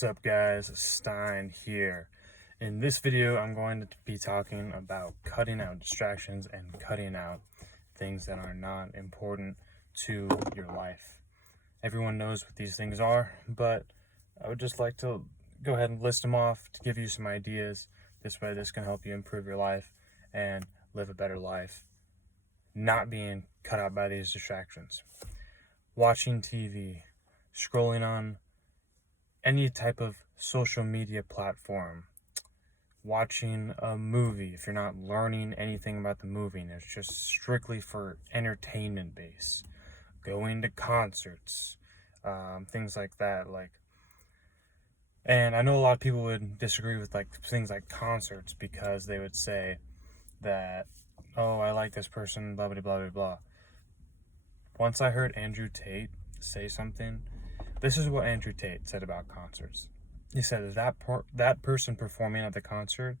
What's up guys, Stein here. In this video I'm going to be talking about cutting out distractions and cutting out things that are not important to your life. Everyone knows what these things are, but I would just like to go ahead and list them off to give you some ideas. This way this can help you improve your life and live a better life, not being cut out by these distractions. Watching TV, scrolling on any type of social media platform, watching a movie if you're not learning anything about the movie and it's just strictly for entertainment base, going to concerts, things like that. And I know a lot of people would disagree with things like concerts because they would say that, oh, I like this person, blah blah blah blah blah. Once I heard Andrew Tate say something, this is what Andrew Tate said about concerts. He said that person performing at the concert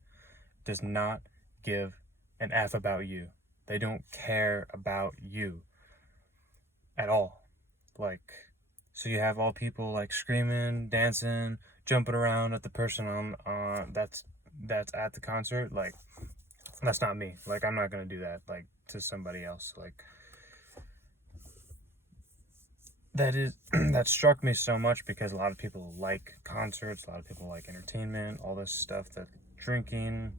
does not give an F about you. They don't care about you at all. So you have all people screaming, dancing, jumping around at the person on that's at the concert. That's not me. I'm not gonna do that to somebody else. That struck me so much because a lot of people like concerts, a lot of people like entertainment, all this stuff, that drinking.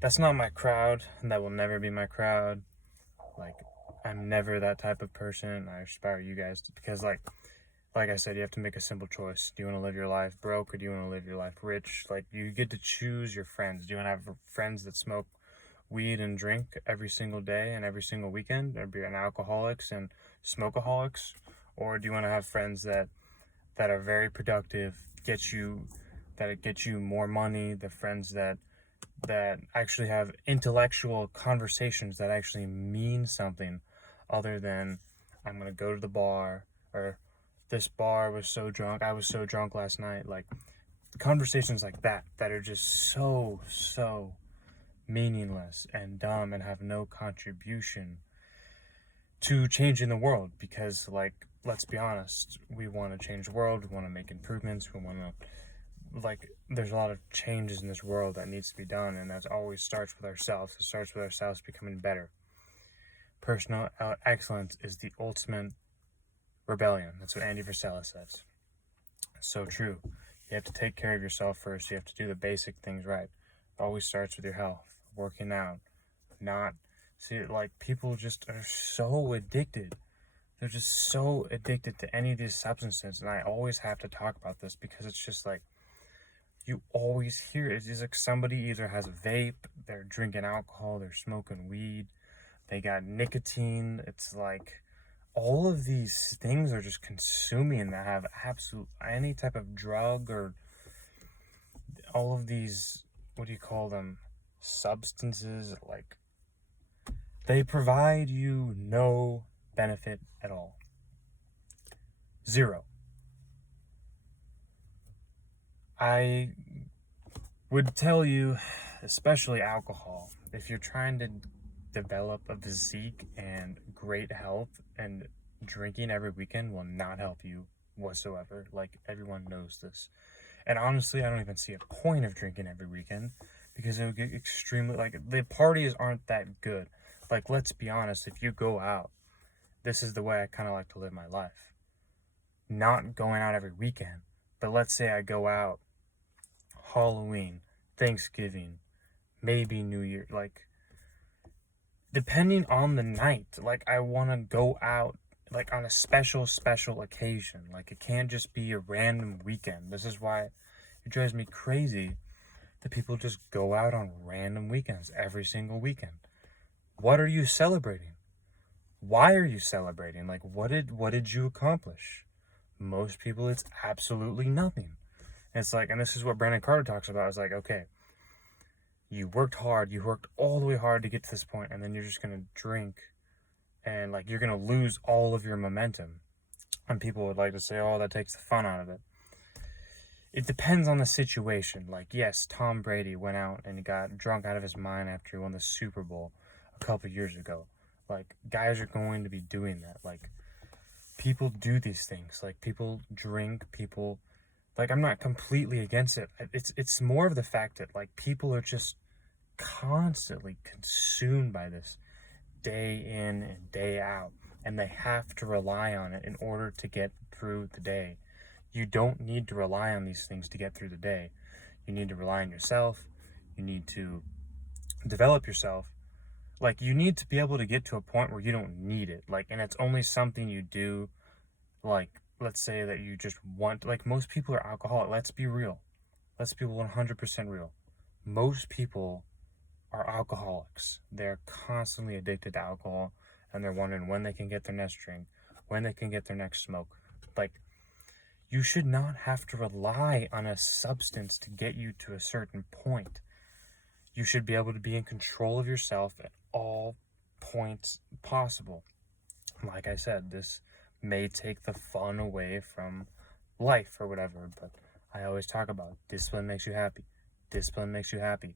That's not my crowd, and that will never be my crowd. I'm never that type of person. I aspire you guys to, because like I said, you have to make a simple choice. Do you want to live your life broke, or do you want to live your life rich? You get to choose your friends. Do you want to have friends that smoke weed and drink every single day and every single weekend, or be an alcoholics and smokeaholics? Or do you want to have friends that are very productive, get you more money, the friends that actually have intellectual conversations that actually mean something other than, I'm gonna go to the bar, or this bar was so drunk, I was so drunk last night. Conversations like that are just so meaningless and dumb and have no contribution to changing the world. Because let's be honest, we want to change the world, we want to make improvements, we want to there's a lot of changes in this world that needs to be done, and that always starts with ourselves. It starts with ourselves becoming better. Personal excellence is the ultimate rebellion. That's what Andy Frisella says. So true. You have to take care of yourself first. You have to do the basic things right. It always starts with your health, working out. People just are so addicted. They're just so addicted to any of these substances, and I always have to talk about this because it's just you always hear it. It's somebody either has a vape, they're drinking alcohol, they're smoking weed, they got nicotine. It's all of these things are just consuming that have any type of drug, or all of these, what do you call them, substances. They provide you no benefit at all. Zero. I would tell you, especially alcohol, if you're trying to develop a physique and great health, and drinking every weekend will not help you whatsoever. Everyone knows this. And honestly, I don't even see a point of drinking every weekend, because it would get extremely, the parties aren't that good. Let's be honest, if you go out, this is the way I kind of like to live my life. Not going out every weekend, but let's say I go out Halloween, Thanksgiving, maybe New Year, depending on the night. I want to go out on a special occasion. It can't just be a random weekend. This is why it drives me crazy that people just go out on random weekends every single weekend. What are you celebrating? Why are you celebrating? What did you accomplish? Most people, it's absolutely nothing. It's and this is what Brandon Carter talks about. It's okay, you worked hard, you worked all the way hard to get to this point, and then you're just gonna drink, and you're gonna lose all of your momentum. And people would like to say, oh, that takes the fun out of it. It depends on the situation. Yes, Tom Brady went out and he got drunk out of his mind after he won the Super Bowl a couple years ago. Guys are going to be doing that. People do these things. People drink, people Like, I'm not completely against it. It's more of the fact that, like, people are just constantly consumed by this day in and day out, and they have to rely on it in order to get through the day. You don't need to rely on these things to get through the day. You need to rely on yourself. You need to develop yourself. Like, you need to be able to get to a point where you don't need it. Like, and it's only something you do, like, let's say that you just want, like, most people are alcoholic. Let's be real. Let's be 100% real. Most people are alcoholics. They're constantly addicted to alcohol, and they're wondering when they can get their next drink, when they can get their next smoke. Like, you should not have to rely on a substance to get you to a certain point. You should be able to be in control of yourself at all points possible. Like I said, this may take the fun away from life or whatever, but I always talk about discipline makes you happy. Discipline makes you happy.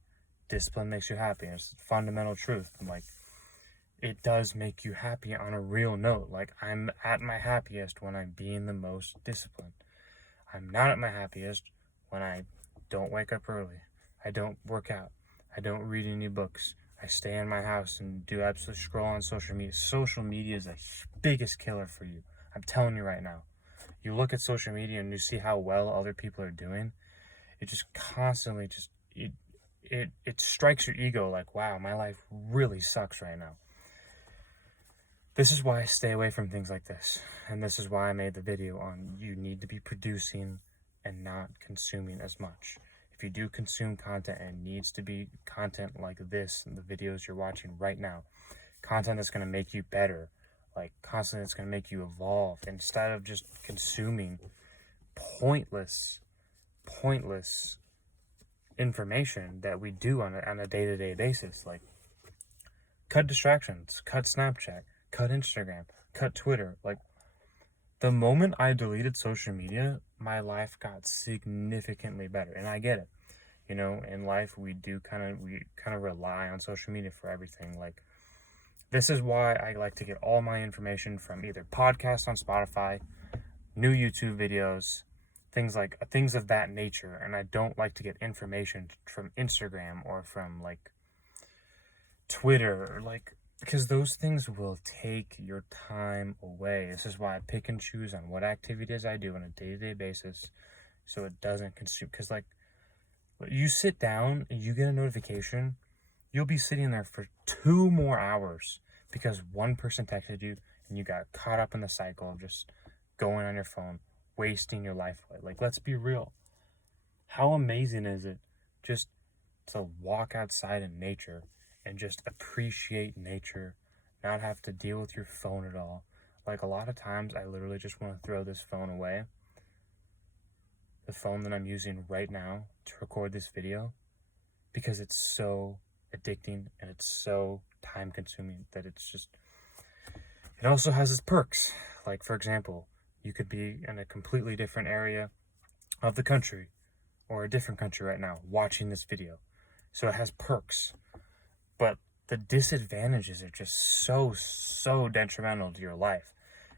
Discipline makes you happy. And it's fundamental truth. Like, it does make you happy on a real note. Like, I'm at my happiest when I'm being the most disciplined. I'm not at my happiest when I don't wake up early. I don't work out. I don't read any books. I stay in my house and do absolutely scroll on social media. Social media is the biggest killer for you. I'm telling you right now. You look at social media and you see how well other people are doing. It just constantly it strikes your ego like, wow, my life really sucks right now. This is why I stay away from things like this. And this is why I made the video on you need to be producing and not consuming as much. If you do consume content, and it needs to be content like this, the videos you're watching right now, content that's going to make you better, like content that's going to make you evolve, instead of just consuming pointless information that we do on a day-to-day basis. Like, cut distractions, cut Snapchat, cut Instagram, cut Twitter. Like, the moment I deleted social media, my life got significantly better. And I get it. You know, in life we kind of rely on social media for everything. Like, this is why I like to get all my information from either podcasts on Spotify, new YouTube videos, things of that nature. And I don't like to get information from Instagram or from like Twitter, or like, because those things will take your time away. This is why I pick and choose on what activities I do on a day-to-day basis, so it doesn't consume. Because, like, you sit down and you get a notification, you'll be sitting there for 2 more hours because one person texted you and you got caught up in the cycle of just going on your phone, wasting your life away. Like, let's be real. How amazing is it just to walk outside in nature and just appreciate nature, not have to deal with your phone at all? Like, a lot of times I literally just want to throw this phone away, the phone that I'm using right now to record this video, because it's so addicting and it's so time consuming that it's just, it also has its perks. Like, for example, you could be in a completely different area of the country or a different country right now watching this video, so it has perks. But the disadvantages are just so detrimental to your life.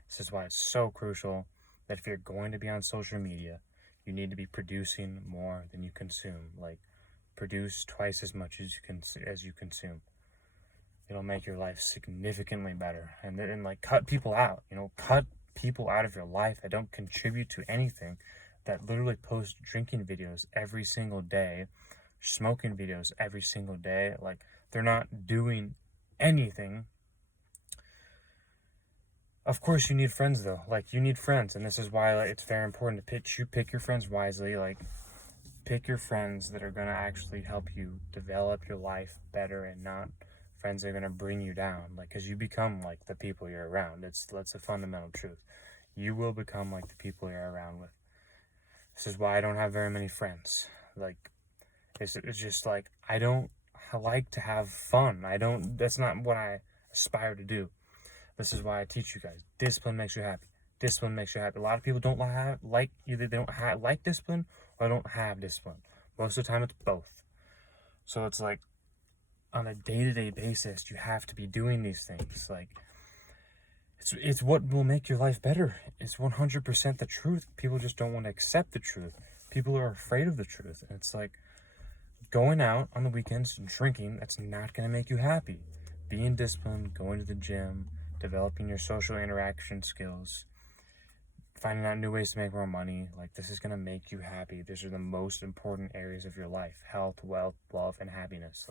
This is why it's so crucial that if you're going to be on social media, you need to be producing more than you consume. Like, produce twice as much as you consume. It'll make your life significantly better. And then, like, cut people out. You know, cut people out of your life that don't contribute to anything, that literally post drinking videos every single day, smoking videos every single day. Like, they're not doing anything. Of course you need friends though. Like, you need friends, and this is why, like, it's very important to pick your friends wisely. Like, pick your friends that are going to actually help you develop your life better, and not friends that are going to bring you down. Like, because you become like the people you're around. That's a fundamental truth. You will become like the people you're around with. This is why I don't have very many friends. Like, it's just like, I don't like to have fun. That's not what I aspire to do. This is why I teach you guys. Discipline makes you happy. Discipline makes you happy. A lot of people don't either they don't like discipline or don't have discipline. Most of the time it's both. So it's like, on a day-to-day basis, you have to be doing these things. Like, it's what will make your life better. It's 100% the truth. People just don't want to accept the truth. People are afraid of the truth. And it's like, going out on the weekends and drinking, that's not going to make you happy. Being disciplined, going to the gym, developing your social interaction skills, finding out new ways to make more money, like, this is going to make you happy. These are the most important areas of your life: health, wealth, love, and happiness.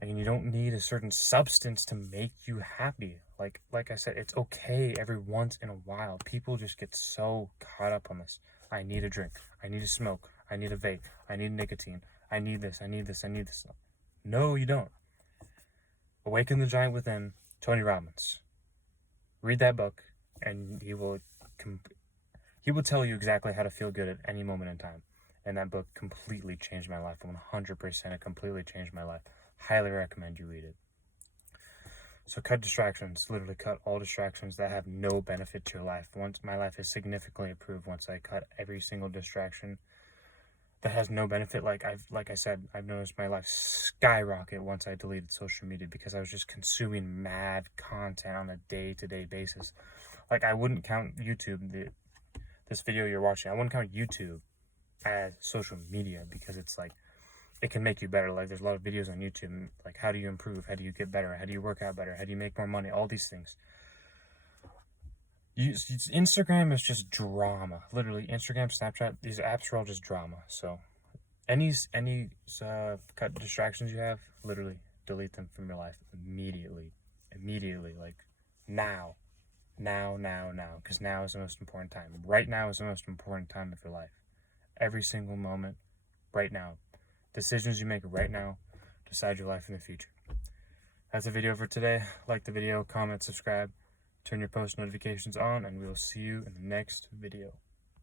And you don't need a certain substance to make you happy. Like I said, it's okay every once in a while. People just get so caught up on this. I need a drink. I need to smoke. I need a vape. I need nicotine. I need this. I need this. I need this. No, you don't. Awaken the Giant Within, Tony Robbins. Read that book, and he will tell you exactly how to feel good at any moment in time. And that book completely changed my life. 100%. It completely changed my life. Highly recommend you read it. So cut distractions. Literally cut all distractions that have no benefit to your life. Once my life is significantly improved once I cut every single distraction that has no benefit. Like I said, I've noticed my life skyrocket once I deleted social media, because I was just consuming mad content on a day-to-day basis. Like, I wouldn't count YouTube, this video you're watching, I wouldn't count YouTube as social media, because it's like, it can make you better. Like, there's a lot of videos on YouTube, like, how do you improve? How do you get better? How do you work out better? How do you make more money? All these things. Instagram is just drama. Literally, Instagram, Snapchat, these apps are all just drama. So any cut distractions you have, literally delete them from your life immediately. Like, now, because now is the most important time. Right now is the most important time of your life. Every single moment, right now. Decisions you make right now decide your life in the future. That's the video for today. Like the video, comment, subscribe, turn your post notifications on, and we will see you in the next video.